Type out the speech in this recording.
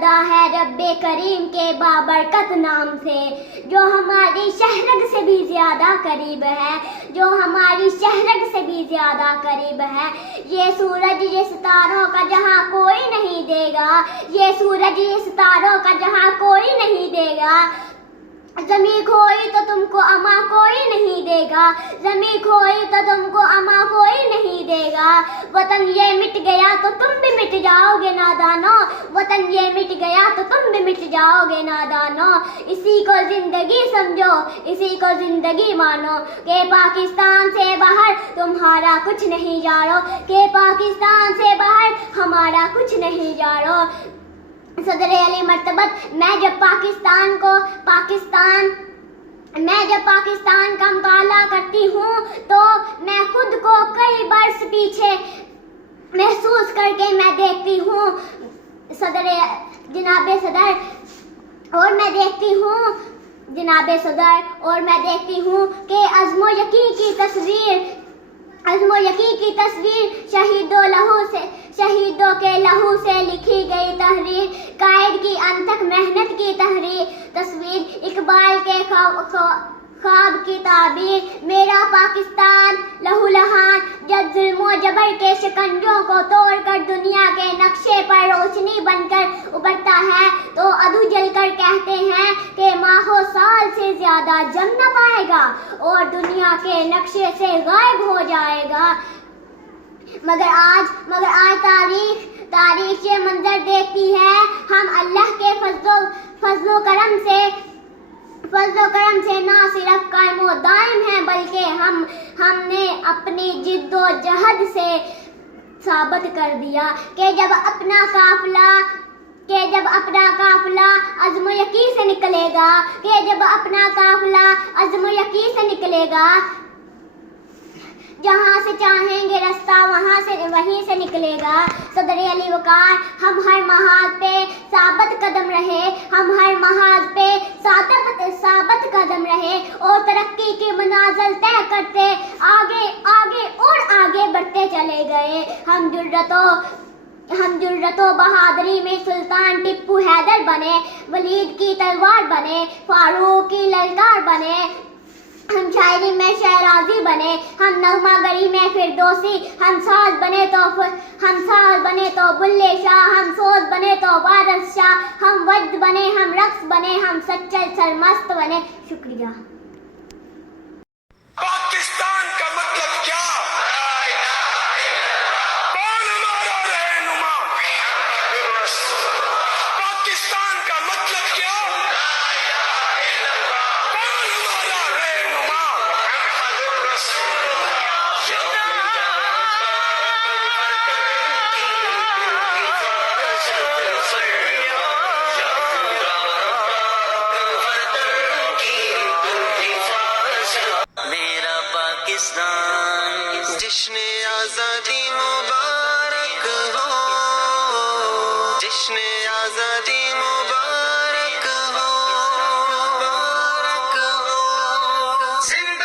मुब्तदा है रब्बे करीम के बाबरकत नाम से, जो हमारी शहरग से भी ज़्यादा करीब है, जो हमारी शहरग से भी ज़्यादा करीब है। ये सूरज ये सितारों का जहाँ कोई नहीं देगा, ये सूरज ये सितारों का जहाँ कोई नहीं देगा। ज़मीं खोई तो तुमको अमा कोई नहीं देगा, ज़मीं खोई तो तुमको अमा कोई नहीं देगा। वतन ये मिट गया तो तुम भी मिट जाओगे नादानो, वतन ये मिट गया तो तुम भी मिट जाओगे नादानो। इसी को ज़िंदगी समझो, इसी को ज़िंदगी मानो, कि पाकिस्तान से बाहर तुम्हारा कुछ नहीं जानो, कि पाकिस्तान से बाहर हमारा कुछ नहीं जानो। सदर अली मर्तबत मैं जब पाकिस्तान का मुताला करती हूँ तो मैं खुद को कई बरस पीछे महसूस करके मैं देखती हूँ जनाब सदर, और मैं देखती हूँ जनाब सदर, और मैं देखती हूँ कि अज़्म व यकीन की तस्वीर शहीदों के लहू से लिखी गई तहरीर, कायद की अनथक मेहनत की तस्वीर, इकबाल के ख्वाब की ताबीर। मेरा पाकिस्तान लहूलहान जब जुल्म जबर के शिकंजों को तोड़कर दुनिया के नक्शे पर रोशनी बनकर उभरता है तो अधू जलकर कहते हैं कि माहो साल से ज्यादा जम न पाएगा और दुनिया के नक्शे से गायब हो जाएगा। मगर आज तारीख ये मंजर देखती है। हम अल्लाह के फजलो करम से ना सिर्फ कायम व दायम हैं बल्कि हमने अपनी जिद्दोजहद से साबित कर दिया कि जब अपना काफिला अज़्म यकीन से निकलेगा, जहाँ से चाहेंगे रास्ता वहीं से निकलेगा। सदर अली वकार हम हर महाज पे साबित कदम रहे और तरक्की की मनाज़िल तय करते आगे बढ़ते चले गए। हम जुर्रतो बहादुरी में सुल्तान टिप्पू हैदर बने, वलीद की तलवार बने, फारूक की ललकार बने। हम शायरी में शहराजी बने, हम नगमागरी में फिरदौसी, हम साज बने तो बुल्ले शाह, हम सोज बने तो वारस शाह, हम वज्द बने, हम रक्स बने, हम सच्चे सरमस्त बने। शुक्रिया। पाकिस्तान